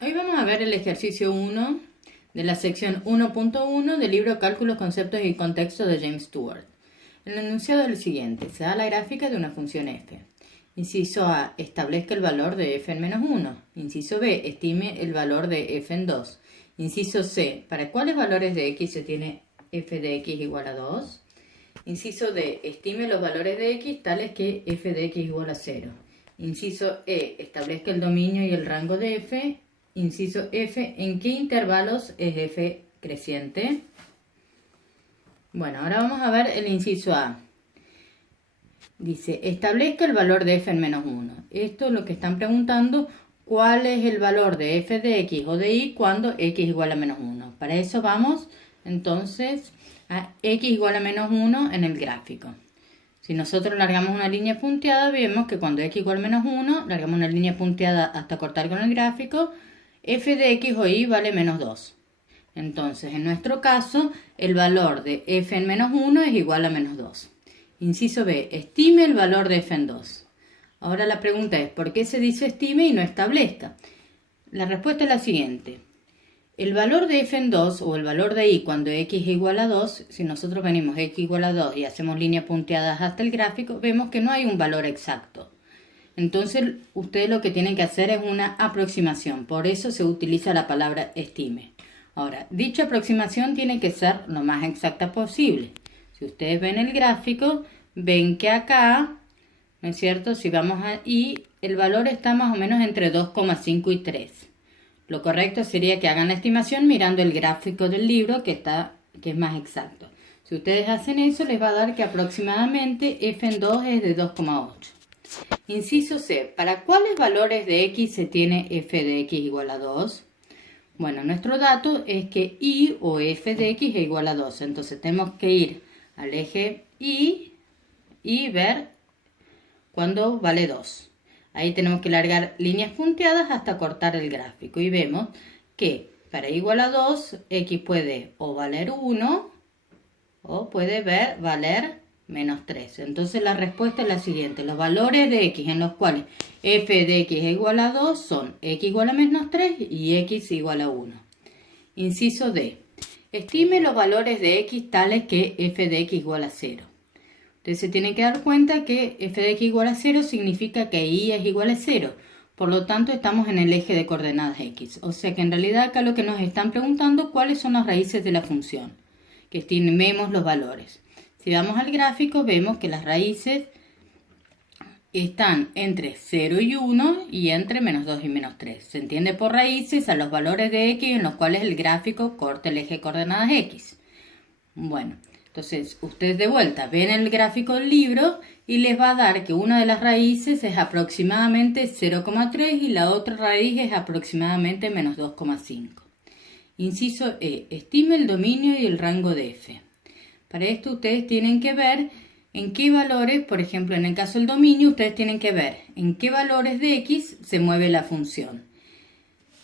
Hoy vamos a ver el ejercicio 1 de la sección 1.1 del libro Cálculos, Conceptos y Contexto de James Stewart. El enunciado es el siguiente: se da la gráfica de una función f. Inciso A, establezca el valor de f en menos 1. Inciso B, estime el valor de f en 2. Inciso C, ¿para cuáles valores de x se tiene f de x igual a 2? Inciso D, estime los valores de x tales que f de x igual a 0. Inciso E, establezca el dominio y el rango de f. Inciso F, ¿en qué intervalos es f creciente? Bueno, ahora vamos a ver el inciso A. Dice, establezca el valor de f en menos 1. Esto es lo que están preguntando, ¿cuál es el valor de f de x o de y cuando x igual a menos 1? Para eso vamos entonces a x igual a menos 1 en el gráfico. Si nosotros largamos una línea punteada, vemos que cuando x igual a menos 1, largamos una línea punteada hasta cortar con el gráfico, f de x o y vale menos 2. Entonces, en nuestro caso, el valor de f en menos 1 es igual a menos 2. Inciso B, estime el valor de f en 2. Ahora la pregunta es, ¿por qué se dice estime y no establezca? La respuesta es la siguiente. El valor de f en 2 o el valor de y cuando x es igual a 2, si nosotros venimos x igual a 2 y hacemos líneas punteadas hasta el gráfico, vemos que no hay un valor exacto. Entonces, ustedes lo que tienen que hacer es una aproximación. Por eso se utiliza la palabra estime. Ahora, dicha aproximación tiene que ser lo más exacta posible. Si ustedes ven el gráfico, ven que acá, ¿no es cierto? Si vamos a y, el valor está más o menos entre 2,5 y 3. Lo correcto sería que hagan la estimación mirando el gráfico del libro que es más exacto. Si ustedes hacen eso, les va a dar que aproximadamente f en 2 es de 2,8. Inciso C, ¿para cuáles valores de x se tiene f de x igual a 2? Bueno, nuestro dato es que y o f de x es igual a 2. Entonces tenemos que ir al eje y ver cuándo vale 2. Ahí tenemos que largar líneas punteadas hasta cortar el gráfico. Y vemos que para y igual a 2, x puede o valer 1 o puede valer menos 3. Entonces la respuesta es la siguiente. Los valores de x en los cuales f de x es igual a 2 son x igual a menos 3 y x igual a 1. Inciso D. Estime los valores de x tales que f de x igual a 0. Ustedes se tienen que dar cuenta que f de x igual a 0 significa que y es igual a 0. Por lo tanto, estamos en el eje de coordenadas x. O sea que en realidad acá lo que nos están preguntando cuáles son las raíces de la función. Que estimemos los valores. Si vamos al gráfico, vemos que las raíces están entre 0 y 1 y entre menos 2 y menos 3. Se entiende por raíces a los valores de x en los cuales el gráfico corta el eje de coordenadas x. Bueno, entonces ustedes de vuelta ven el gráfico del libro y les va a dar que una de las raíces es aproximadamente 0,3 y la otra raíz es aproximadamente menos 2,5. Inciso E, estime el dominio y el rango de f. Para esto ustedes tienen que ver en qué valores, por ejemplo en el caso del dominio, ustedes tienen que ver en qué valores de x se mueve la función.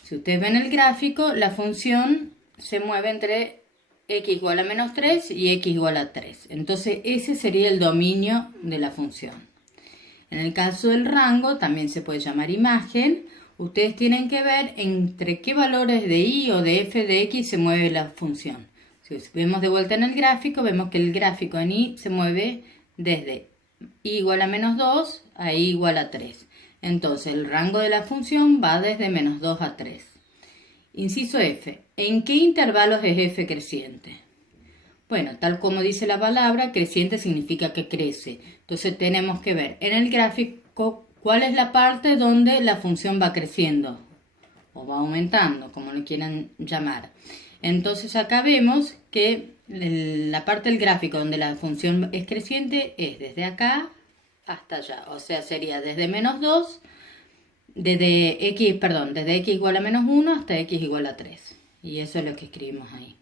Si ustedes ven el gráfico, la función se mueve entre x igual a menos 3 y x igual a 3. Entonces ese sería el dominio de la función. En el caso del rango, también se puede llamar imagen, ustedes tienen que ver entre qué valores de y o de f de x se mueve la función. Si vemos de vuelta en el gráfico, vemos que el gráfico en y se mueve desde y igual a menos 2 a y igual a 3. Entonces el rango de la función va desde menos 2 a 3. Inciso F. ¿En qué intervalos es f creciente? Bueno, tal como dice la palabra, creciente significa que crece. Entonces tenemos que ver en el gráfico cuál es la parte donde la función va creciendo o va aumentando, como lo quieran llamar. Entonces acá vemos que la parte del gráfico donde la función es creciente es desde acá hasta allá. O sea, sería desde menos 2, desde x igual a menos 1 hasta x igual a 3. Y eso es lo que escribimos ahí.